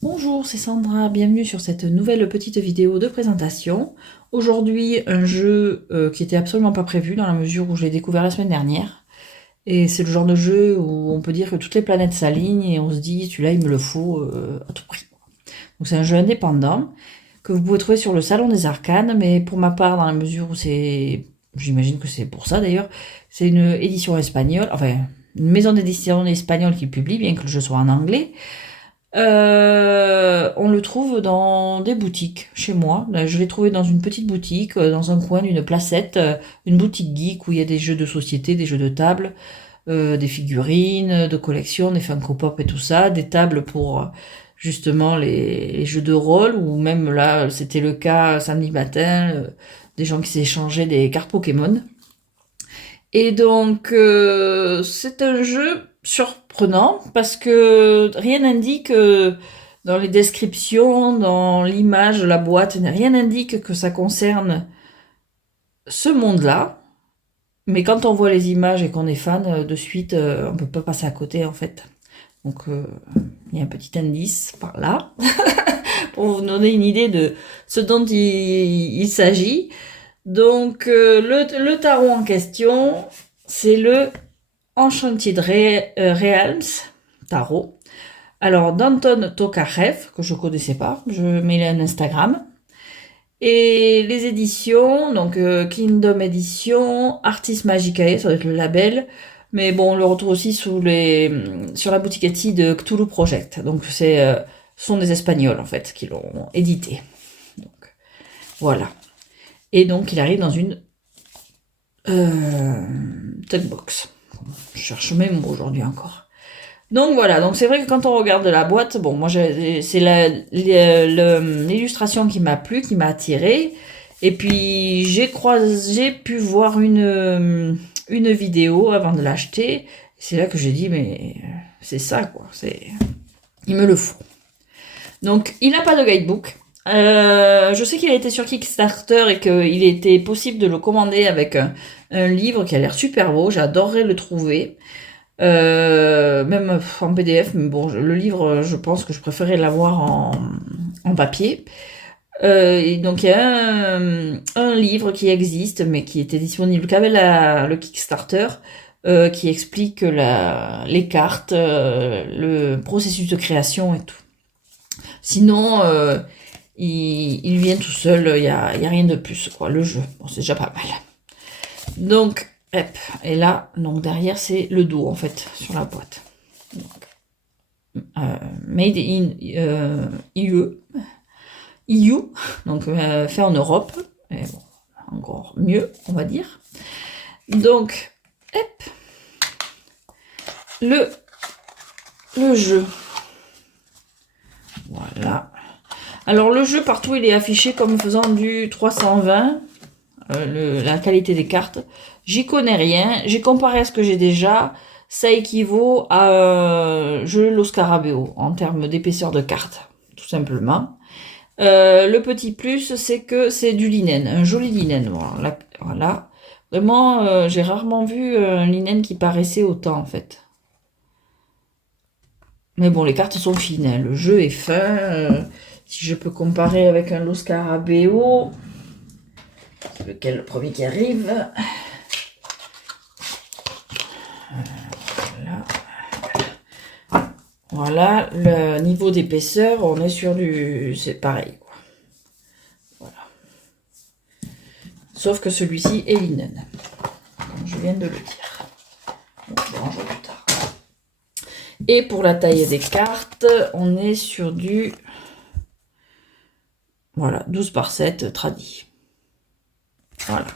Bonjour, c'est Sandra, bienvenue sur cette nouvelle petite vidéo de présentation. Aujourd'hui, un jeu qui était absolument pas prévu dans la mesure où je l'ai découvert la semaine dernière. Et c'est le genre de jeu où on peut dire que toutes les planètes s'alignent et on se dit, celui-là, il me le faut à tout prix. Donc c'est un jeu indépendant que vous pouvez trouver sur le Salon des Arcanes, mais pour ma part, dans la mesure où c'est... J'imagine que c'est pour ça d'ailleurs, c'est une édition espagnole, enfin une maison d'édition espagnole qui le publie, bien que le jeu soit en anglais. On le trouve dans des boutiques chez moi. Là, je l'ai trouvé dans une petite boutique, dans un coin d'une placette, une boutique geek où il y a des jeux de société, des jeux de table, des figurines, de collection, des Funko Pop et tout ça, des tables pour justement les jeux de rôle, ou même là, c'était le cas samedi matin, des gens qui s'échangeaient des cartes Pokémon. Et donc, c'est un jeu surprenant parce que rien n'indique dans les descriptions, dans l'image, la boîte, rien n'indique que ça concerne ce monde-là. Mais quand on voit les images et qu'on est fan, de suite, on peut pas passer à côté en fait. Donc, il y a un petit indice par là pour vous donner une idée de ce dont il s'agit. Donc, le tarot en question, c'est le Enchanted Realms Tarot. Alors, d'Anton Tokarev, que je connaissais pas, je mets un Instagram. Et les éditions, donc Kingdom Edition, Artis Magicae, ça doit être le label. Mais bon, on le retrouve aussi sur la boutique Etsy de Cthulhu Project. Donc, ce sont des Espagnols, en fait, qui l'ont édité. Donc, voilà. Et donc, il arrive dans une tech box. Je cherche mes mots aujourd'hui encore. Donc voilà, donc c'est vrai que quand on regarde la boîte, bon, moi c'est l'illustration qui m'a plu, qui m'a attiré. Et puis j'ai pu voir une vidéo avant de l'acheter. C'est là que j'ai dit, mais c'est ça quoi, il me le faut. Donc il n'a pas de guidebook. Je sais qu'il a été sur Kickstarter et qu'il était possible de le commander avec un livre qui a l'air super beau. J'adorerais le trouver. Même en PDF, mais bon, le livre, je pense que je préférais l'avoir en papier. Et donc il y a un livre qui existe, mais qui était disponible qu'avec le Kickstarter, qui explique les cartes, le processus de création et tout. Sinon, il vient tout seul, il y a rien de plus, quoi, le jeu. Bon, c'est déjà pas mal. Donc, hop, et là, donc derrière, c'est le dos, en fait, sur la boîte. Donc, made in EU, EU, donc fait en Europe, et bon, encore mieux, on va dire. Donc, hop, le jeu. Voilà. Alors, le jeu, partout, il est affiché comme faisant du 320, la qualité des cartes. J'y connais rien. J'ai comparé à ce que j'ai déjà. Ça équivaut à un jeu Los Scarabeo en termes d'épaisseur de cartes, tout simplement. Le petit plus, c'est que c'est du linen, un joli linen. Voilà. Vraiment, j'ai rarement vu un linen qui paraissait autant en fait. Mais bon, les cartes sont fines, hein. Le jeu est fin. Si je peux comparer avec un Los Scarabeo, c'est lequel le premier qui arrive. Voilà, le niveau d'épaisseur, on est sur du... c'est pareil, quoi. Voilà. Sauf que celui-ci est linen. Comme je viens de le dire. Donc, je range plus tard. Et pour la taille des cartes, on est sur du... voilà, 12 par 7 tradit. Voilà.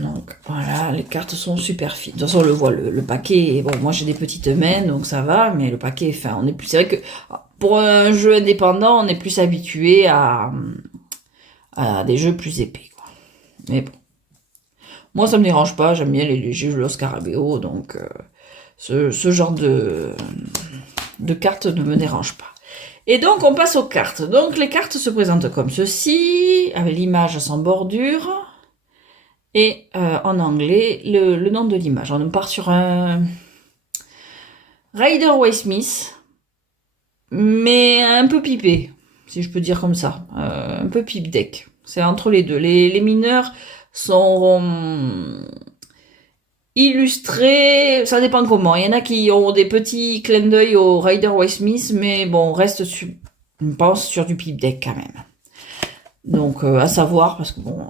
Donc voilà, les cartes sont super fines. De toute façon, on le voit, le paquet. Bon, moi j'ai des petites mains, donc ça va, mais le paquet est fin. On est plus, c'est vrai que pour un jeu indépendant, on est plus habitué à des jeux plus épais, quoi. Mais bon, moi ça me dérange pas. J'aime bien les jeux Los Scarabeo, donc ce genre de cartes ne me dérange pas. Et donc on passe aux cartes. Donc les cartes se présentent comme ceci, avec l'image sans bordure. Et en anglais, le nom de l'image. On part sur un Rider Waite Smith. mais un peu pipé, si je peux dire comme ça. Un peu pipe deck. C'est entre les deux. Les mineurs sont illustrés, ça dépend comment. Il y en a qui ont des petits clins d'œil au Rider-Waite-Smith, mais bon, on reste je pense, sur du pipe deck quand même. Donc, à savoir, parce que bon,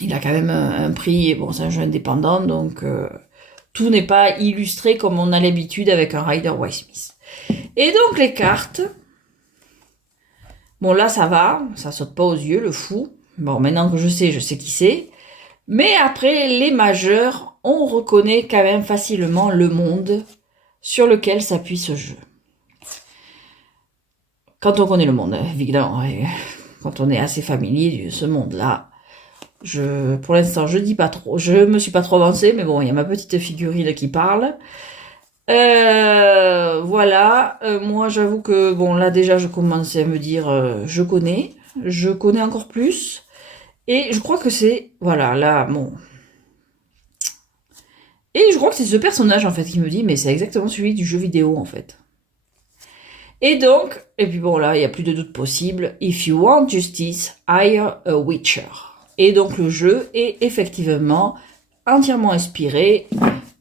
il a quand même un prix, et bon, c'est un jeu indépendant, donc tout n'est pas illustré comme on a l'habitude avec un Rider-Waite-Smith. Et donc, les cartes, bon, là, ça va, ça saute pas aux yeux, le fou. Bon, maintenant que je sais qui c'est. Mais après, les majeurs, on reconnaît quand même facilement le monde sur lequel s'appuie ce jeu. Quand on connaît le monde, évidemment, et quand on est assez familier de ce monde-là, pour l'instant, je dis pas trop, je me suis pas trop avancée, mais bon, il y a ma petite figurine qui parle. Voilà, moi j'avoue que, bon, là déjà, je commençais à me dire, je connais encore plus, et je crois que c'est, voilà, là, bon. Et je crois que c'est ce personnage, en fait, qui me dit, mais c'est exactement celui du jeu vidéo, en fait. Et donc, et puis bon, là, il n'y a plus de doute possible. If you want justice, hire a Witcher. Et donc, le jeu est effectivement entièrement inspiré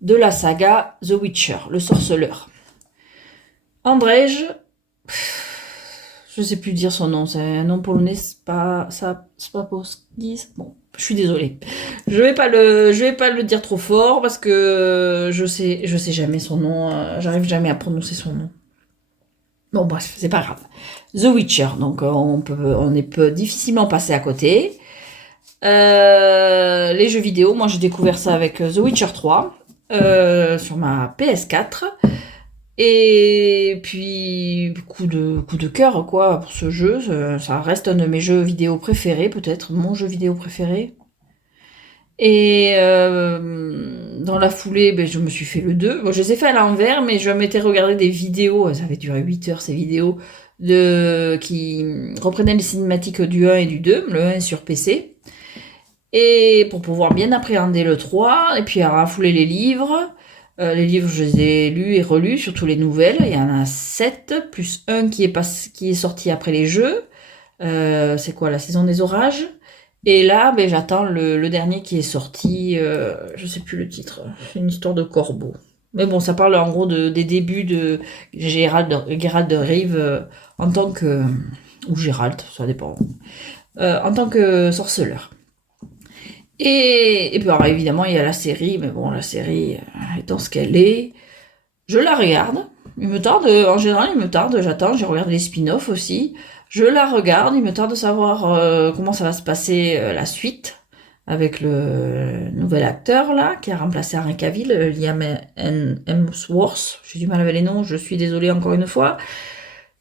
de la saga The Witcher, le sorceleur. Andrzej, je sais plus dire son nom, c'est un nom polonais, Spapowski. Bon, je suis désolée. Je vais pas le dire trop fort parce que je sais jamais son nom, j'arrive jamais à prononcer son nom. Bon, bref, c'est pas grave. The Witcher, donc on peut difficilement passer à côté. Les jeux vidéo, moi j'ai découvert ça avec The Witcher 3 sur ma PS4. Et puis coup de cœur quoi pour ce jeu, ça reste un de mes jeux vidéo préférés, peut-être mon jeu vidéo préféré. Et dans la foulée, ben, je me suis fait le 2. Bon, je les ai fait à l'envers, mais je m'étais regardé des vidéos, ça avait duré 8 heures ces vidéos, qui reprenaient les cinématiques du 1 et du 2, le 1 sur PC. Et pour pouvoir bien appréhender le 3, et puis à rafouler les livres. Les livres, je les ai lus et relus, surtout les nouvelles. Il y en a 7, plus un qui est sorti après les jeux. C'est quoi, la saison des orages? Et là, ben, j'attends le dernier qui est sorti, je sais plus le titre, c'est une histoire de corbeau. Mais bon, ça parle en gros des débuts de Geralt de Rive en tant que... ou Gérald, ça dépend. En tant que sorceleur. Et puis alors évidemment, il y a la série, mais bon, la série étant ce qu'elle est, je la regarde. Il me tarde, en général, j'attends, j'ai regardé les spin-offs aussi. Je la regarde, il me tarde de savoir comment ça va se passer la suite avec le nouvel acteur là qui a remplacé Henry Cavill, Liam Hemsworth. J'ai du mal avec les noms, je suis désolée encore une fois.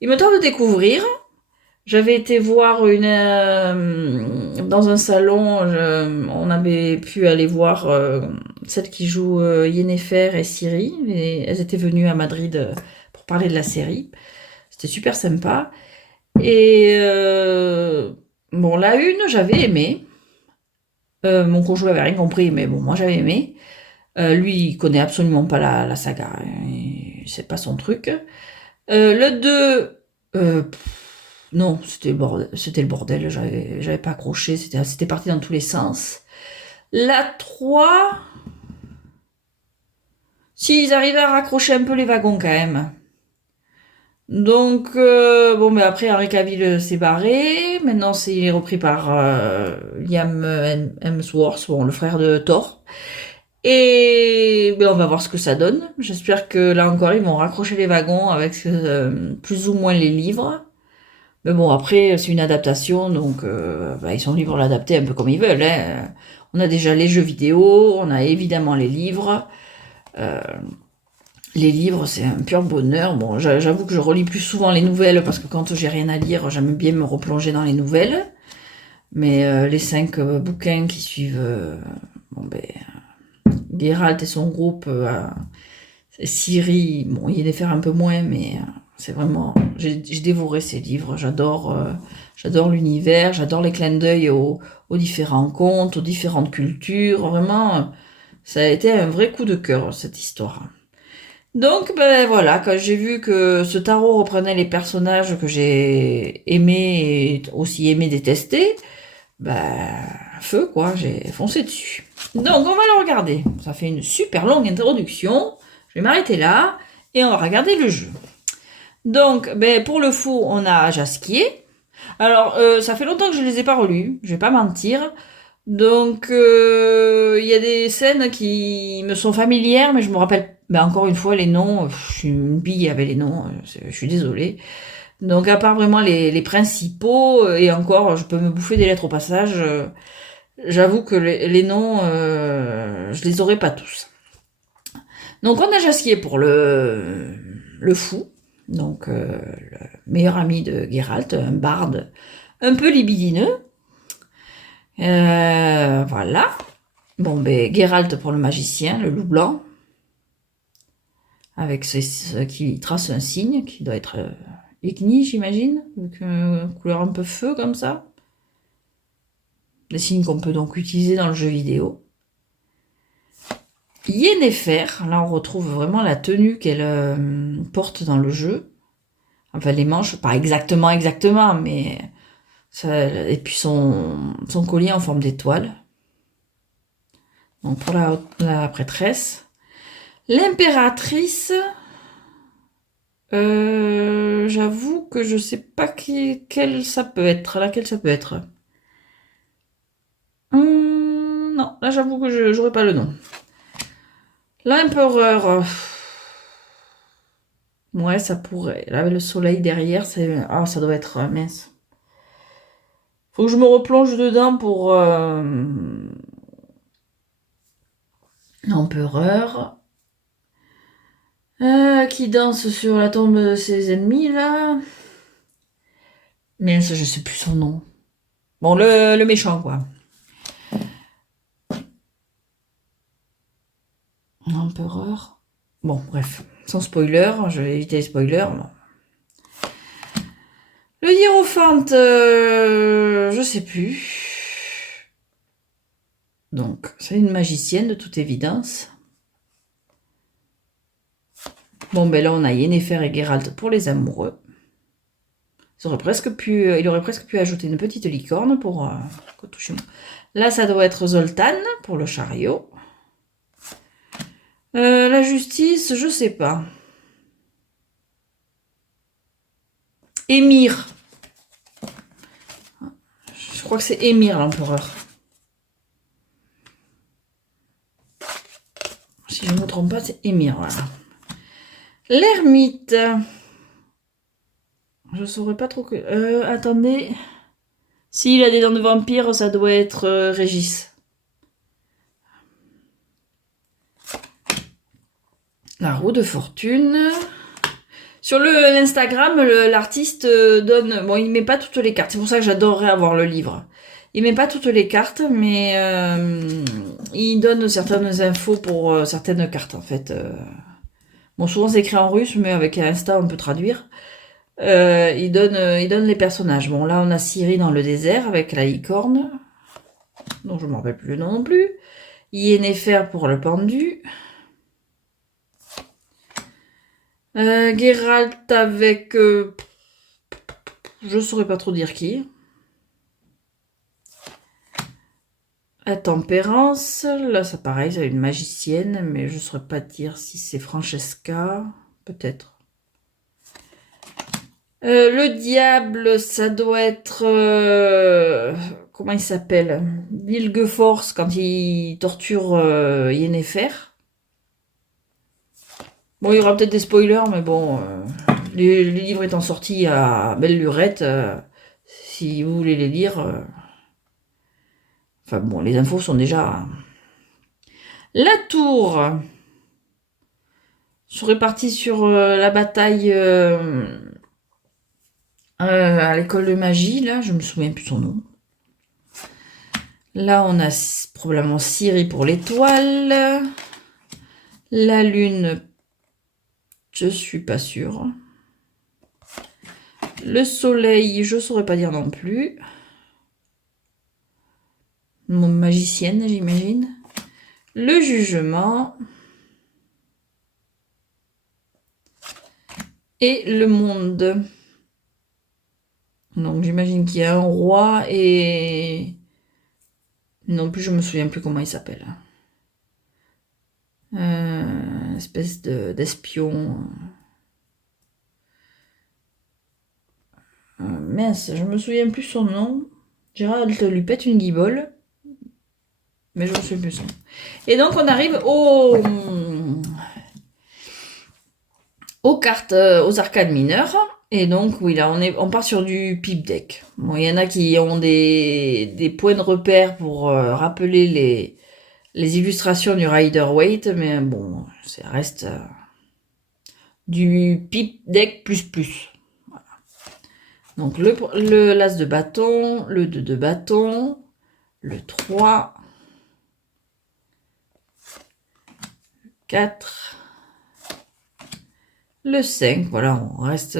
Il me tarde de découvrir. J'avais été voir dans un salon, on avait pu aller voir celle qui joue Yennefer et Ciri, et elles étaient venues à Madrid pour parler de la série. C'était super sympa. Et bon, la une, j'avais aimé. Mon conjoint avait rien compris, mais bon, moi j'avais aimé. Lui, il connaît absolument pas la saga, c'est pas son truc. Le 2, non, c'était le bordel, j'avais pas accroché, c'était parti dans tous les sens. La 3, si, ils arrivaient à raccrocher un peu les wagons quand même. Donc, bon, mais après, Henry Cavill s'est barré. Maintenant, il est repris par Liam Hemsworth, bon, le frère de Thor. Et ben, on va voir ce que ça donne. J'espère que là encore, ils vont raccrocher les wagons avec plus ou moins les livres. Mais bon, après, c'est une adaptation, donc ils sont libres de l'adapter un peu comme ils veulent. Hein. On a déjà les jeux vidéo, on a évidemment les livres. Les livres, c'est un pur bonheur. Bon, j'avoue que je relis plus souvent les nouvelles parce que quand j'ai rien à lire, j'aime bien me replonger dans les nouvelles. Mais les 5 bouquins qui suivent, Geralt et son groupe, Ciri, bon, Yennefer un peu moins, mais c'est vraiment... J'ai dévoré ces livres, j'adore l'univers, j'adore les clins d'œil aux différents contes, aux différentes cultures. Vraiment, ça a été un vrai coup de cœur, cette histoire. Donc, ben voilà, quand j'ai vu que ce tarot reprenait les personnages que j'ai aimés et aussi aimé détester, ben, feu quoi, j'ai foncé dessus. Donc, on va le regarder. Ça fait une super longue introduction. Je vais m'arrêter là et on va regarder le jeu. Donc, ben, pour le fou, on a Jasquier. Alors, ça fait longtemps que je les ai pas relus, je vais pas mentir. Donc, il y a des scènes qui me sont familières, mais je me rappelle, ben, encore une fois, les noms. Je suis une bille avec les noms, je suis désolée. Donc, à part vraiment les principaux, et encore, je peux me bouffer des lettres au passage, j'avoue que les noms, je les aurais pas tous. Donc, on a Jasquier pour le fou, donc le meilleur ami de Geralt, un barde un peu libidineux. Voilà. Bon, ben, Geralt pour le magicien, le loup blanc, avec ce qui trace un signe, qui doit être Igni, j'imagine, avec une couleur un peu feu comme ça. Des signes qu'on peut donc utiliser dans le jeu vidéo. Yennefer, là on retrouve vraiment la tenue qu'elle porte dans le jeu. Enfin les manches, pas exactement, mais ça, et puis son collier en forme d'étoile. Donc pour la prêtresse. L'impératrice, j'avoue que je sais pas quelle ça peut être, laquelle ça peut être. Non, là j'avoue que j'aurais pas le nom. L'empereur, ouais, ça pourrait. Là, le soleil derrière, ça doit être mince. Faut que je me replonge dedans pour l'empereur. Qui danse sur la tombe de ses ennemis, là. Mince, je sais plus son nom. Bon, le méchant, quoi. L'empereur. Bon, bref. Sans spoiler, je vais éviter les spoilers. Bon. Le hiérophante, je sais plus. Donc, c'est une magicienne de toute évidence. Bon, ben là, on a Yennefer et Geralt pour les amoureux. Il aurait presque pu ajouter une petite licorne pour toucher moi. Là, ça doit être Zoltan pour le chariot. La justice, je sais pas. Émir. Je crois que c'est Émir, l'empereur. Si je ne me trompe pas, c'est Émir, voilà. L'ermite. Je saurais pas trop que... attendez. S'il a des dents de vampire, ça doit être Régis. La roue de fortune. Sur l'Instagram, l'artiste donne... Bon, il met pas toutes les cartes. C'est pour ça que j'adorerais avoir le livre. Il met pas toutes les cartes, mais il donne certaines infos pour certaines cartes, en fait. Bon, souvent c'est écrit en russe, mais avec Insta, on peut traduire. Il donne les personnages. Bon, là, on a Ciri dans le désert avec la licorne, dont je ne me rappelle plus le nom non plus. Yennefer pour le pendu. Geralt avec... je saurais pas trop dire qui. La tempérance. Là, c'est pareil, c'est une magicienne, mais je saurais pas dire si c'est Francesca. Peut-être. Le diable, ça doit être... comment il s'appelle? Vilgeforce quand il torture Yennefer. Bon, il y aura peut-être des spoilers, mais bon, les livres étant sortis à belle lurette, si vous voulez les lire... Enfin bon, les infos sont déjà... La tour serait partie sur la bataille à l'école de magie, là, je me souviens plus son nom. Là, on a probablement Ciri pour l'étoile. La lune, je suis pas sûre. Le soleil, je saurais pas dire non plus. Mon magicienne, j'imagine. Le jugement. et le monde. Donc j'imagine qu'il y a un roi et... Non plus, je me souviens plus comment il s'appelle. Espèce d'espion. Mince, je me souviens plus son nom. Gérald lui pète une guibole. Mais je me souviens plus son nom. Et donc on arrive aux cartes, aux arcades mineures. Et donc, oui, là, on part sur du pipe deck. Bon, il y en a qui ont des points de repère pour rappeler les illustrations du Rider-Waite, mais bon, ça reste du pipe deck plus. Voilà. Donc, le l'as de bâton, le 2 de bâton, le 3, 4, le 5, voilà, on reste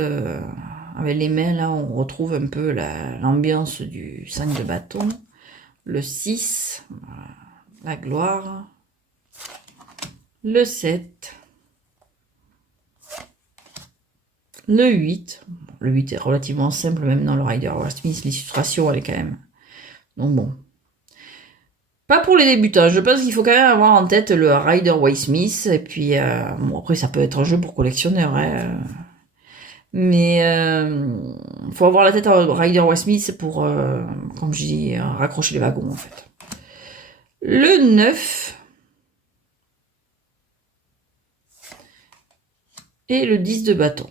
avec les mains, là, on retrouve un peu l'ambiance du 5 de bâton. Le 6, voilà, la gloire. Le 7. Le 8. Le 8 est relativement simple, même dans le Rider-Waite, l'illustration, elle est quand même... Donc bon. Pas pour les débutants, je pense qu'il faut quand même avoir en tête le Rider-Waite, et puis, bon, après, ça peut être un jeu pour collectionneurs, hein. Mais faut avoir la tête à Rider-Waite pour, comme je dis, raccrocher les wagons, en fait. Le 9 et le 10 de bâton.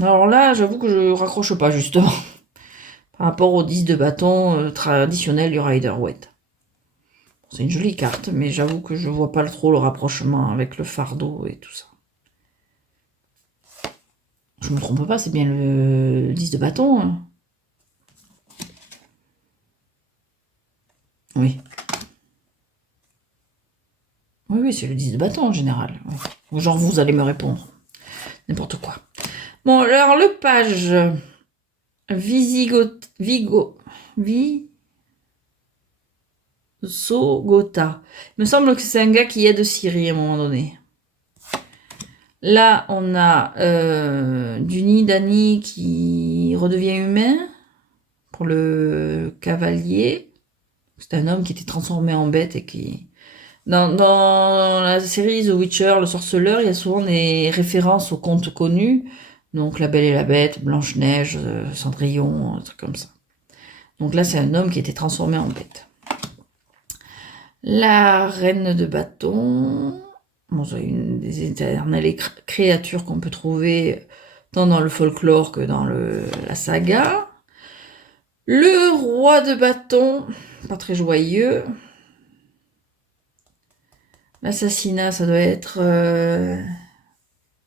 Alors là, j'avoue que je raccroche pas, justement, par rapport au 10 de bâton traditionnel du Rider-Waite. C'est une jolie carte, mais j'avoue que je vois pas trop le rapprochement avec le fardeau et tout ça. Je me trompe pas, c'est bien le 10 de bâton, hein. Oui. Oui, c'est le 10 de bâton en général. Ouais. Genre, vous allez me répondre. N'importe quoi. Bon, alors, le page Visogota. Il me semble que c'est un gars qui aide Syrie à un moment donné. Là, on a Duni Dani qui redevient humain pour le cavalier. C'est un homme qui était transformé en bête et qui... Dans la série The Witcher, le sorceleur, il y a souvent des références aux contes connus. Donc La Belle et la Bête, Blanche-Neige, Cendrillon, un truc comme ça. Donc là, c'est un homme qui était transformé en bête. La reine de bâton... Bon, c'est une des éternelles créatures qu'on peut trouver tant dans le folklore que dans la saga. Le roi de bâton, pas très joyeux. L'assassinat, ça doit être...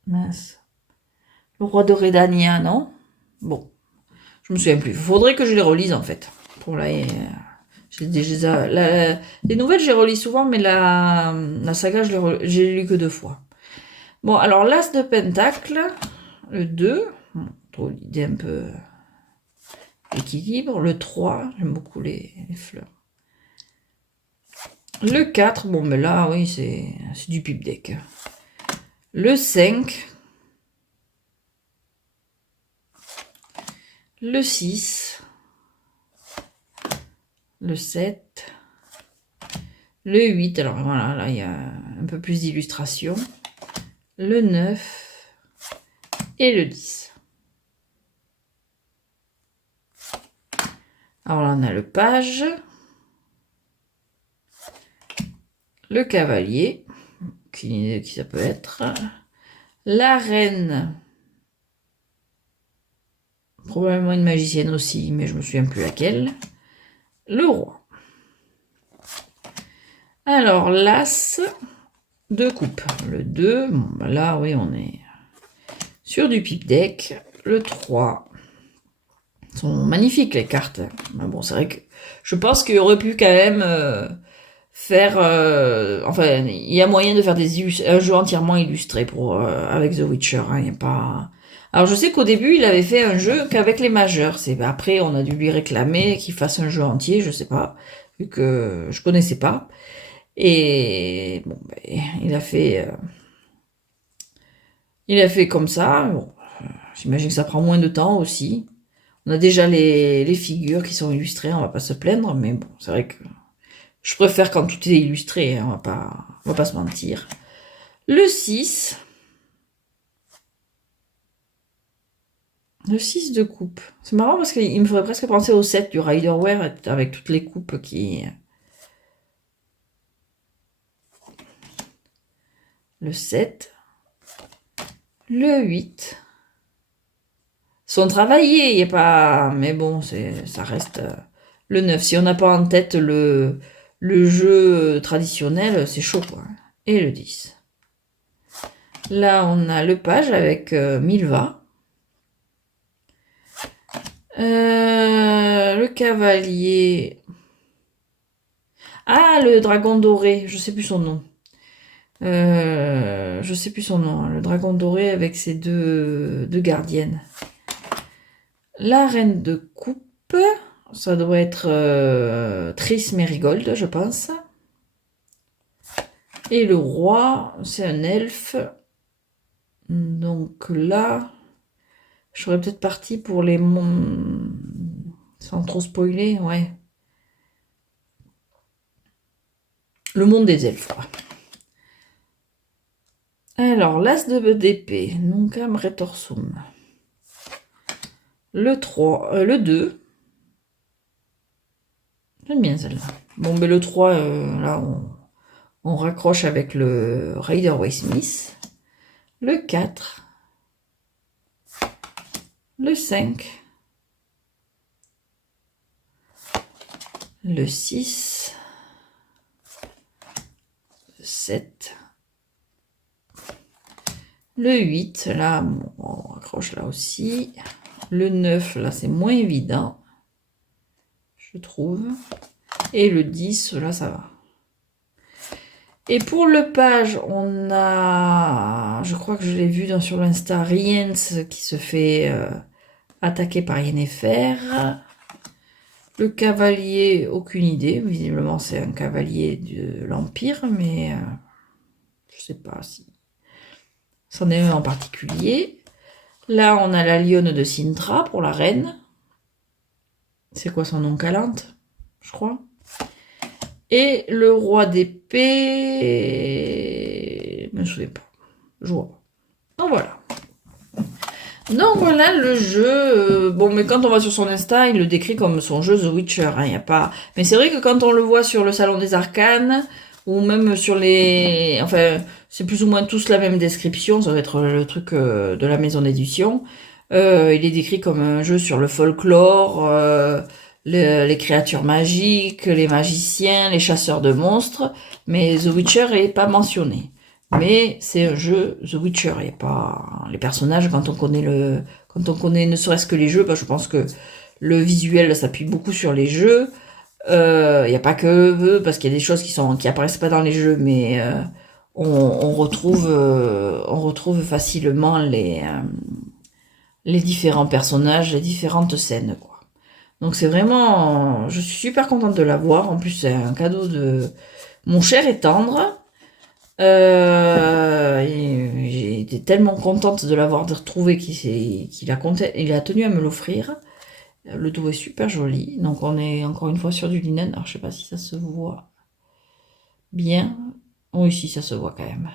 mince. Le roi de Redania, non? Bon, je me souviens plus. Faudrait que je les relise, en fait. Pour les nouvelles, j'ai relis souvent, mais la saga, j'ai lu que 2 fois. Bon, alors, l'as de pentacle, le 2, trouve l'idée un peu équilibre. Le 3, j'aime beaucoup les fleurs. Le 4, bon, mais là, oui, c'est du pipe deck. Le 5. Le 6. Le 7. Le 8, alors voilà, là, il y a un peu plus d'illustration. Le 9. Et le 10. Alors là, on a le page. Le cavalier, qui ça peut être. La reine. Probablement une magicienne aussi, mais je me souviens plus laquelle. Le roi. Alors, l'as de coupe. Le 2, bon, bah là, oui, on est sur du pipe deck. Le 3. Elles sont magnifiques, les cartes. Mais bon, c'est vrai que je pense qu'il y aurait pu quand même faire... enfin, il y a moyen de faire un jeu entièrement illustré avec The Witcher. Hein, il y a pas... Alors, je sais qu'au début, il avait fait un jeu qu'avec les majeurs. Après, on a dû lui réclamer qu'il fasse un jeu entier, je sais pas, vu que je connaissais pas. Et bon, ben, il a fait Il a fait comme ça. Bon, j'imagine que ça prend moins de temps aussi. On a déjà les figures qui sont illustrées, on va pas se plaindre, mais bon, c'est vrai que je préfère quand tout est illustré, hein, on va pas se mentir. Le 6. Le 6 de coupe. C'est marrant parce qu'il me ferait presque penser au 7 du Riderwear avec toutes les coupes qui... Le 7. Le 8. Sont travaillés, il y a pas... Mais bon, ça reste... Le 9. Si on n'a pas en tête le jeu traditionnel, c'est chaud, quoi. Et le 10. Là, on a le page avec Milva. Le cavalier. Ah, le dragon doré, je sais plus son nom. Je sais plus son nom. Hein. Le dragon doré avec ses deux gardiennes. La reine de coupe, ça doit être Triss Merigold, je pense. Et le roi, c'est un elfe. Donc là, je serais peut-être partie pour les monts. Sans trop spoiler, ouais. Le monde des elfes, quoi. Alors, l'as de d'épée, Nuncam Retorsum. Le 3, le 2. J'aime bien celle-là. Bon, mais le 3, là, on raccroche avec le Rider-Waite-Smith. Le 4. Le 5. Le 6. Le 7. Le 8, là, on raccroche là aussi. Le 9, là, c'est moins évident, je trouve. Et le 10, là, ça va. Et pour le page, on a, je crois que je l'ai vu sur l'Insta, Riens qui se fait attaquer par Yennefer. Le cavalier, aucune idée. Visiblement, c'est un cavalier de l'Empire, mais je sais pas si c'en est un en particulier. Là, on a la lionne de Sintra pour la reine. C'est quoi son nom? Calante, je crois. Et le roi d'épée... Je me souviens pas. Je vois pas. Donc voilà. Donc voilà le jeu. Bon, mais quand on va sur son Insta, il le décrit comme son jeu The Witcher. Hein, y a pas... Mais c'est vrai que quand on le voit sur le Salon des Arcanes, ou même sur les... Enfin, c'est plus ou moins tous la même description. Ça va être le truc de la maison d'édition. Il est décrit comme un jeu sur le folklore... les créatures magiques, les magiciens, les chasseurs de monstres, mais The Witcher est pas mentionné. Mais c'est un jeu The Witcher, et pas les personnages. Quand on connaît ne serait-ce que les jeux, je pense que le visuel s'appuie beaucoup sur les jeux. Il n'y a pas que eux, parce qu'il y a des choses qui apparaissent pas dans les jeux, mais on retrouve facilement les différents personnages, les différentes scènes, quoi. Donc c'est vraiment... Je suis super contente de l'avoir. En plus, c'est un cadeau de mon cher et tendre. J'ai été tellement contente de l'avoir retrouvé qu'il a tenu à me l'offrir. Le dos est super joli. Donc on est encore une fois sur du linen. Alors je sais pas si ça se voit bien. Oui, si ça se voit quand même.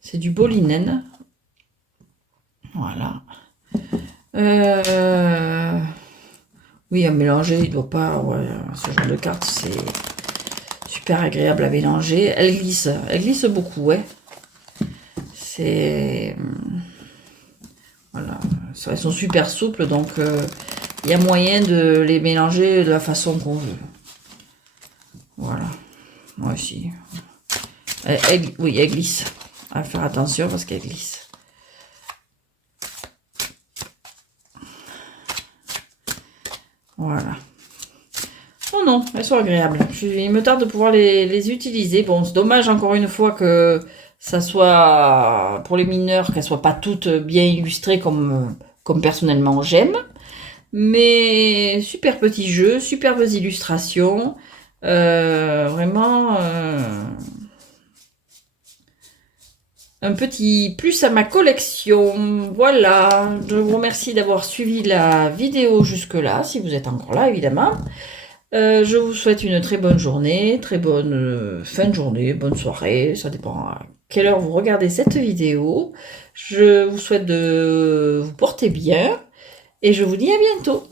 C'est du beau linen. Voilà. Oui, à mélanger, il doit pas... Ouais, ce genre de carte, c'est super agréable à mélanger. Elle glisse beaucoup, ouais. C'est... Voilà. Elles sont super souples, donc il y a moyen de les mélanger de la façon qu'on veut. Voilà. Moi aussi. Oui, elle glisse. À faire attention parce qu'elle glisse. Voilà. Oh non, elles sont agréables. Il me tarde de pouvoir les utiliser. Bon, c'est dommage encore une fois que ça soit, pour les mineurs, qu'elles soient pas toutes bien illustrées comme personnellement j'aime. Mais super petit jeu, superbes illustrations. Vraiment, un petit plus à ma collection. Voilà, je vous remercie d'avoir suivi la vidéo jusque-là, si vous êtes encore là évidemment. Je vous souhaite une très bonne journée, très bonne fin de journée, bonne soirée, ça dépend à quelle heure vous regardez cette vidéo. Je vous souhaite de vous porter bien et je vous dis à bientôt.